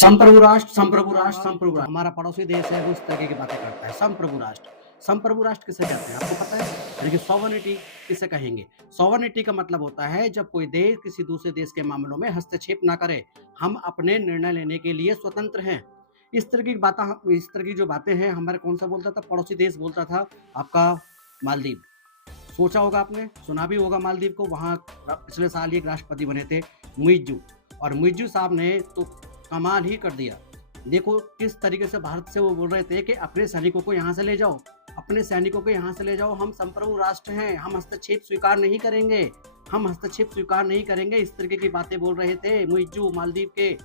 संप्रभु राष्ट्र हमारा पड़ोसी देश है, वो इस तरीके की बातें करता है। संप्रभु राष्ट्र किसे कहते हैं आपको पता है? यानी कि सॉवरेनिटी किसे कहेंगे? सॉवरेनिटी का मतलब होता है जब कोई देश किसी दूसरे देश के मामलों में हस्तक्षेप ना करे, हम अपने निर्णय लेने के लिए स्वतंत्र हैं। इस तरह की जो बातें हैं, हमारे कौन सा बोलता था? पड़ोसी देश बोलता था आपका मालदीव। सोचा होगा आपने, सुना भी होगा मालदीव को। वहाँ पिछले साल एक राष्ट्रपति बने थे मुइज्जू, और मुइज्जू साहब ने तो कमाल ही कर दिया। देखो किस तरीके से भारत से वो बोल रहे थे कि अपने सैनिकों को यहाँ से ले जाओ, अपने सैनिकों को यहाँ से ले जाओ, हम संप्रभु राष्ट्र हैं, हम हस्तक्षेप स्वीकार नहीं करेंगे। इस तरीके की बातें बोल रहे थे मुइज्जू, मालदीव के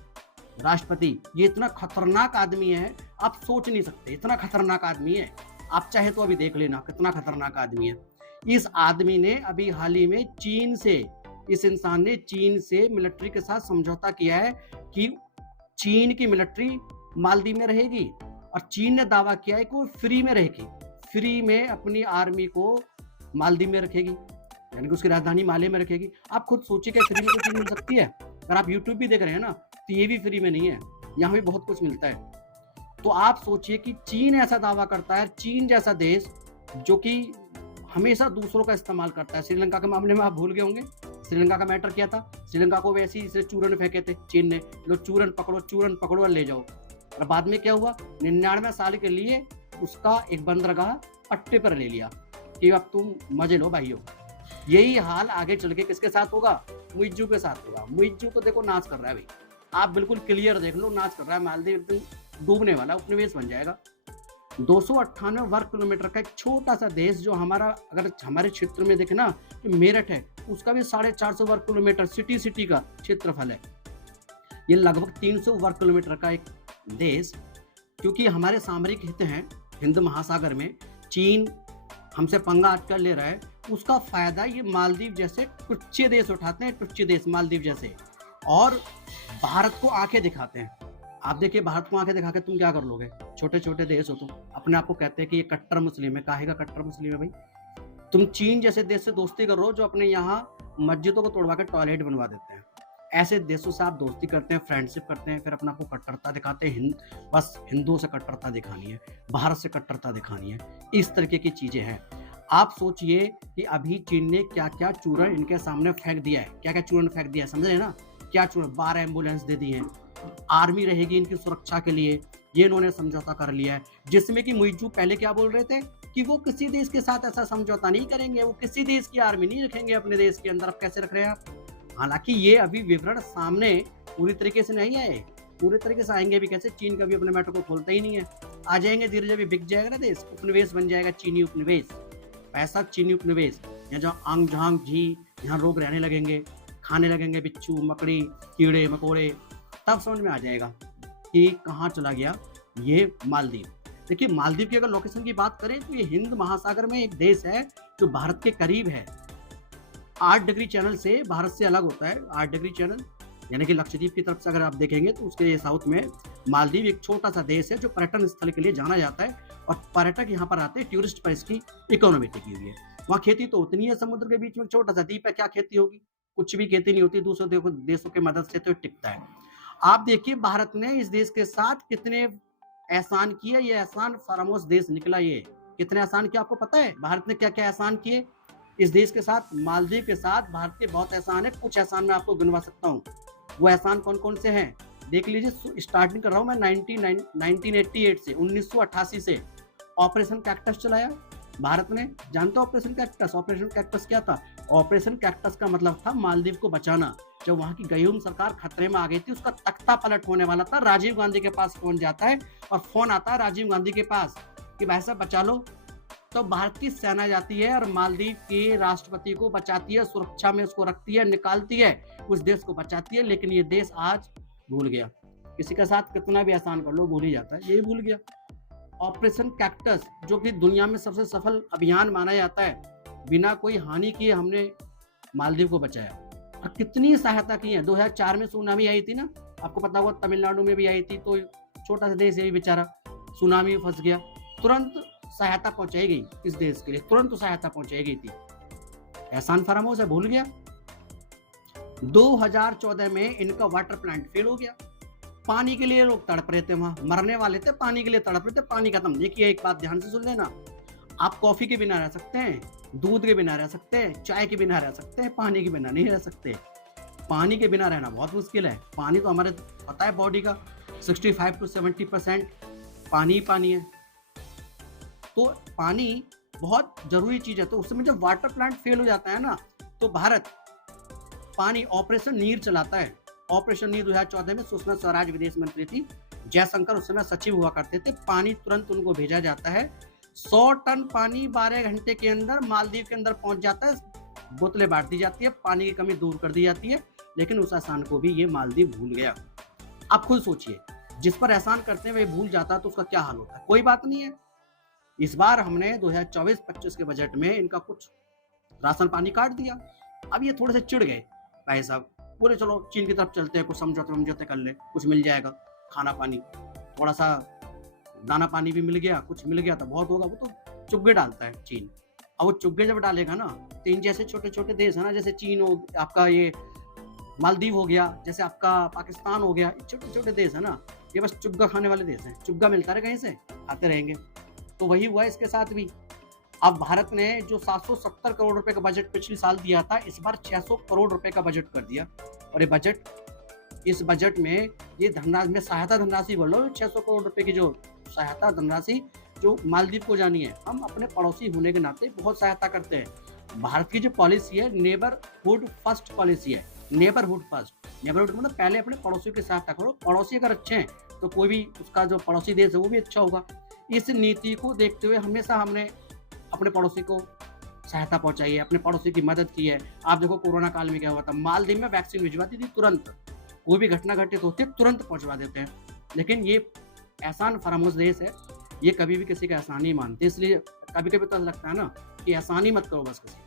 राष्ट्रपति। ये इतना खतरनाक आदमी है, आप सोच नहीं सकते, इतना खतरनाक आदमी है। आप चाहे तो अभी देख लेना कितना खतरनाक आदमी है। इस आदमी ने अभी हाल ही में इस इंसान ने चीन से मिलिट्री के साथ समझौता किया है कि चीन की मिलिट्री मालदीव में रहेगी, और चीन ने दावा किया है कि वो फ्री में अपनी आर्मी को मालदीव में रखेगी, यानी कि उसकी राजधानी माले में रखेगी। आप खुद सोचिए कि फ्री में कोई चीज मिल सकती है? अगर आप यूट्यूब भी देख रहे हैं ना, तो ये भी फ्री में नहीं है, यहाँ भी बहुत कुछ मिलता है। तो आप सोचिए कि चीन ऐसा दावा करता है, चीन जैसा देश जो कि हमेशा दूसरों का इस्तेमाल करता है। श्रीलंका के मामले में आप भूल गए होंगे, श्रीलंका का मैटर क्या था? श्रीलंका को वैसे ही चूरन फेंके थे चीन ने, लो चूरन पकड़ो और ले जाओ। और बाद में क्या हुआ? 99 साल के लिए उसका एक बंदरगाह पट्टे पर ले लिया कि अब तुम मजे लो भाइयों। यही हाल आगे चल के किसके साथ होगा? मुइज्जू के साथ होगा। मुइज्जू तो देखो नाच कर रहा है भाई, आप बिल्कुल क्लियर देख लो, नाच कर रहा है। मालदीव डूबने वाला, उपनिवेश बन जाएगा। 298 वर्ग किलोमीटर का एक छोटा सा देश, जो अगर हमारे क्षेत्र में देखे ना, तो मेरठ है, उसका भी 450 वर्ग किलोमीटर सिटी का क्षेत्रफल है। ये लगभग 300 वर्ग किलोमीटर का एक देश, क्योंकि हमारे सामरिक हित हैं हिंद महासागर में, चीन हमसे पंगा आजकल ले रहा है, उसका फायदा ये मालदीव जैसे टुच्चे देश उठाते हैं, टुच्चे देश मालदीव जैसे, और भारत को आंखें दिखाते हैं। आप देखिए, भारत को आंखें दिखा के तुम क्या कर लोगे? छोटे छोटे देश हो तुम, अपने आप को कहते हैं कि ये कट्टर मुस्लिम है। काहे का कट्टर मुस्लिम है भाई? तुम चीन जैसे देश से दोस्ती करो जो अपने यहाँ मस्जिदों को तोड़वा के टॉयलेट बनवा देते हैं। ऐसे देशों से आप दोस्ती करते हैं, फ्रेंडशिप करते हैं, फिर अपने आप को कट्टरता दिखाते हैं। बस हिंदुओं से कट्टरता दिखानी है, भारत से कट्टरता दिखानी है, इस तरीके की चीजें हैं। आप सोचिए कि अभी चीन ने क्या क्या चूरन इनके सामने फेंक दिया है, क्या क्या चूरन फेंक दिया है, समझ रहे ना? क्या चूरन? 12 एम्बुलेंस दे दी है, आर्मी रहेगी इनकी सुरक्षा के लिए, ये इन्होंने समझौता कर लिया है। जिसमें कि मुइज्जू पहले क्या बोल रहे थे कि वो किसी देश के साथ ऐसा समझौता नहीं करेंगे, वो किसी देश की आर्मी नहीं रखेंगे अपने देश के अंदर। अब कैसे रख रहे हैं आप? हालांकि ये अभी विवरण सामने पूरी तरीके से नहीं आए, पूरे तरीके से आएंगे भी कैसे? चीन कभी अपने मैटर को खोलता ही नहीं है। आ जाएंगे धीरे धीरे, बिक जाएगा ना देश, उपनिवेश बन जाएगा, चीनी उपनिवेश, पैसा चीनी उपनिवेश। यहाँ जहाँ आंग झांग झी, यहाँ लोग रहने लगेंगे, खाने लगेंगे बिच्छू मकड़ी कीड़े मकोड़े, तब समझ में आ जाएगा कि कहाँ चला गया ये मालदीव। देखिए, मालदीव की अगर लोकेशन की बात करें तो ये हिंद महासागर में एक देश है जो भारत के करीब है। 8 डिग्री चैनल से भारत से अलग होता है। 8 डिग्री चैनल यानी कि लक्षद्वीप की तरफ से अगर आप देखेंगे तो उसके साउथ में मालदीव एक छोटा सा देश है जो पर्यटन स्थल के लिए जाना जाता है, और पर्यटक यहाँ पर आते हैं टूरिस्ट पर इसकी इकोनॉमी टिकी हुई है। वहाँ खेती तो उतनी है, समुद्र के बीच में छोटा सा द्वीप है, क्या खेती होगी? कुछ भी खेती नहीं होती, दूसरे देशों की मदद से तो टिकता है। आप देखिए भारत ने इस देश के साथ कितने एहसान किए, ये एहसान फरामोश देश निकला। ये कितने एहसान किए आपको पता है? भारत ने क्या क्या एहसान किए इस देश के साथ? मालदीव के साथ भारत के बहुत एहसान है, कुछ एहसान मैं आपको गिनवा सकता हूँ। वो एहसान कौन कौन से हैं देख लीजिए। स्टार्टिंग कर रहा हूँ मैं 1988 से, 1988 से ऑपरेशन कैक्टस चलाया भारत ने। जानते हो ऑपरेशन कैक्टस? ऑपरेशन कैक्टस क्या था? ऑपरेशन कैक्टस का मतलब था मालदीव को बचाना। जब वहां की गयूम सरकार खतरे में आ गई थी, उसका तख्ता पलट होने वाला था, राजीव गांधी के पास फोन जाता है, और फोन आता है राजीव गांधी के पास कि भाई साहब बचा लो। तो भारत की सेना जाती है और मालदीव के राष्ट्रपति को बचाती है, सुरक्षा में उसको रखती है, निकालती है, उस देश को बचाती है। लेकिन ये देश आज भूल गया। किसी के साथ कितना भी आसान कर लो, भूल ही जाता है, यही भूल गया। ऑपरेशन कैक्टस, जो कि दुनिया में सबसे सफल अभियान माना जाता है, बिना कोई हानि किए हमने मालदीव को बचाया। और कितनी सहायता की है। 2004 में सुनामी आई थी ना, आपको पता होगा, तमिलनाडु में भी आई थी। तो छोटा सा देश यही बेचारा सुनामी में फंस गया, तुरंत सहायता पहुंचाई गई इस देश के लिए, तुरंत सहायता पहुंचाई गई थी। एहसान फरामोश है, भूल गया। 2014 में इनका वाटर प्लांट फेल हो गया। पानी के लिए लोग तड़प रहे थे, वहाँ मरने वाले थे, पानी के लिए तड़प रहे थे, पानी खत्म। देखिए एक बात ध्यान से सुन लेना, आप कॉफी के बिना रह सकते हैं, दूध के बिना रह सकते हैं, चाय के बिना रह सकते हैं, पानी के बिना नहीं रह सकते। पानी के बिना रहना बहुत मुश्किल है। पानी तो हमारे पता है बॉडी का 65 to 70% पानी ही पानी है। तो पानी बहुत जरूरी चीज है। तो उस समय जब वाटर प्लांट फेल हो जाता है ना, तो भारत पानी ऑपरेशन नीर चलाता है। ऑपरेशन नीर 2014 में सुषमा स्वराज विदेश मंत्री थी, जयशंकर उस समय सचिव हुआ करते थे। पानी तुरंत उनको भेजा जाता है। 100 टन पानी 12 घंटे के अंदर मालदीव के अंदर पहुंच जाता है। बोतलें बांट दी जाती है, पानी की कमी दूर कर दी जाती है। लेकिन उस एहसान को भी ये मालदीव भूल गया। आप खुद सोचिए, जिस पर एहसान करते हैं वही भूल जाता है तो उसका क्या हाल होता है। कोई बात नहीं है, इस बार हमने 2024-25 के बजट में इनका कुछ राशन पानी काट दिया। अब ये थोड़े से चिढ़ गए भाई साहब, बोले चलो चीन की तरफ चलते हैं, कुछ समझौते कर ले, कुछ मिल जाएगा, खाना पानी, थोड़ा सा दाना पानी भी मिल गया, कुछ मिल गया तो बहुत होगा। वो तो चुग्गे डालता है चीन। अब वो चुग्गे जब डालेगा ना, तो इन जैसे छोटे छोटे देश है ना, जैसे चीन हो, आपका ये मालदीव हो गया, जैसे आपका पाकिस्तान हो गया, छोटे छोटे देश है ना, ये बस चुग्गा खाने वाले देश हैं। चुग्गा मिलता रहे कहीं से, खाते रहेंगे। तो वही हुआ इसके साथ भी। अब भारत ने जो 770 करोड़ रुपए का बजट पिछले साल दिया था, इस बार 600 करोड़ रुपए का बजट कर दिया। और ये बजट, इस बजट में ये धनराशि में सहायता धनराशि बोल लो, 600 करोड़ रुपए की जो सहायता धनराशि जो मालदीव को जानी है। हम अपने पड़ोसी होने के नाते बहुत सहायता करते हैं। भारत की जो पॉलिसी है नेबरहुड फर्स्ट पॉलिसी है। नेबरहुड फर्स्ट, नेबरहुड मतलब पहले अपने पड़ोसियों की सहायता करो। पड़ोसी अगर अच्छे हैं तो कोई भी उसका जो पड़ोसी देश है वो भी अच्छा होगा। इस नीति को देखते हुए हमेशा हमने अपने पड़ोसी को सहायता पहुंचाई है, अपने पड़ोसी की मदद की है। आप देखो कोरोना काल में क्या हुआ था, मालदीव में वैक्सीन भिजवाती थी तुरंत, कोई भी घटना घटित होती है तुरंत पहुंचवा देते हैं। लेकिन ये एहसान फरामोश देश है, ये कभी भी किसी का एहसान नहीं मानते। इसलिए कभी कभी तो लगता है ना कि एहसान ही मत करो बस किसी।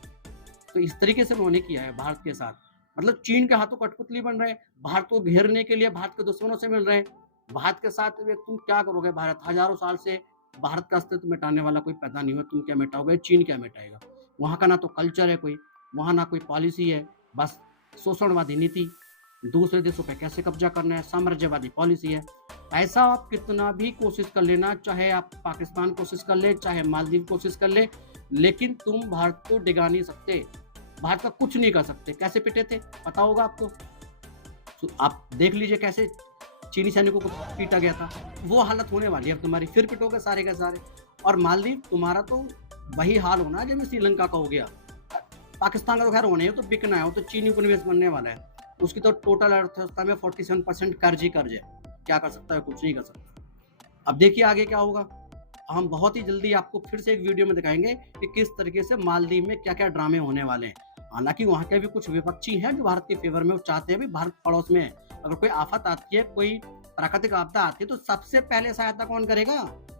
तो इस तरीके से उन्होंने किया है भारत के साथ। मतलब चीन के हाथों कठपुतली बन रहे हैं, भारत को घेरने के लिए भारत के दुश्मनों से मिल रहे हैं। भारत के साथ तुम क्या करोगे? भारत हजारों साल से भारत का अस्तित्व मिटाने वाला कोई पैदा नहीं हुआ, तुम क्या मिटाओगे? चीन क्या मिटाएगा? वहाँ का ना तो कल्चर है कोई, वहाँ ना कोई पॉलिसी है, बस शोषणवादी नीति, दूसरे देशों पे कैसे कब्जा करना है, साम्राज्यवादी पॉलिसी है। ऐसा आप कितना भी कोशिश कर लेना, चाहे आप पाकिस्तान कोशिश कर ले, चाहे मालदीव कोशिश कर ले, लेकिन तुम भारत को डिगा नहीं सकते, भारत का कुछ नहीं कर सकते। कैसे पिटे थे पता होगा आपको, तो आप देख लीजिए कैसे चीनी सैनिकों को पीटा गया था। वो हालत होने वाली है अब तुम्हारी, फिर पिटोगे सारे के सारे। और मालदीव तुम्हारा तो वही हाल होना है जैसे श्रीलंका का हो गया। पाकिस्तान का तो खैर होना है, तो बिकना है, वो तो चीनी उपनिवेश बनने वाला है। उसकी तो टोटल अर्थव्यवस्था में 47% कर्ज ही कर्ज है। क्या कर सकता है? कुछ नहीं कर सकता। अब देखिए आगे क्या होगा। हम बहुत ही जल्दी आपको फिर से एक वीडियो में दिखाएंगे कि किस तरीके से मालदीव में क्या क्या ड्रामे होने वाले हैं। हालांकि वहाँ के भी कुछ विपक्षी हैं जो भारत के फेवर में, वो चाहते हैं भी भारत पड़ोस में है। अगर कोई आफत आती है, कोई प्राकृतिक आपदा आती है, तो सबसे पहले सहायता कौन करेगा?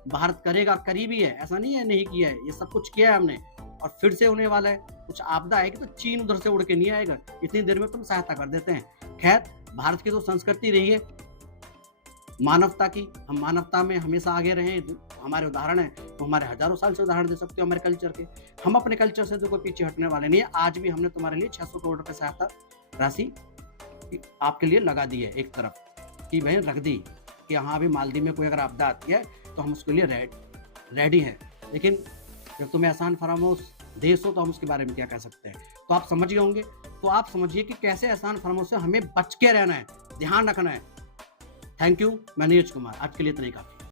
भारत करेगा, करीबी है, ऐसा नहीं है नहीं किया है, ये सब कुछ किया है हमने और फिर से होने वाला है। कुछ आपदा आएगी तो चीन उधर से उड़ के नहीं आएगा, इतनी देर में तुम सहायता कर देते हैं। खैर, भारत की तो संस्कृति रही है मानवता की, हम मानवता में हमेशा आगे रहे। हमारे उदाहरण है तो हमारे हजारों साल से उदाहरण दे सकते हो हमारे कल्चर के। हम अपने कल्चर से तो कोई पीछे हटने वाले नहीं है। आज भी हमने तुम्हारे लिए 600 करोड़ रुपए सहायता राशि आपके लिए लगा दी है एक तरफ, कि भाई रख दी कि हाँ भी मालदीव में कोई अगर आपदा आती है तो हम उसके लिए रेडी हैं। लेकिन जब तुम्हें एहसान फरामोश देश हो तो हम उसके बारे में क्या कह सकते हैं। तो आप समझ गए होंगे। तो आप समझिए कि कैसे एहसान फरामोश से हमें बच के रहना है, ध्यान रखना है। Thank you. मैं नीरज कुमार, आज के लिए इतना ही काफी।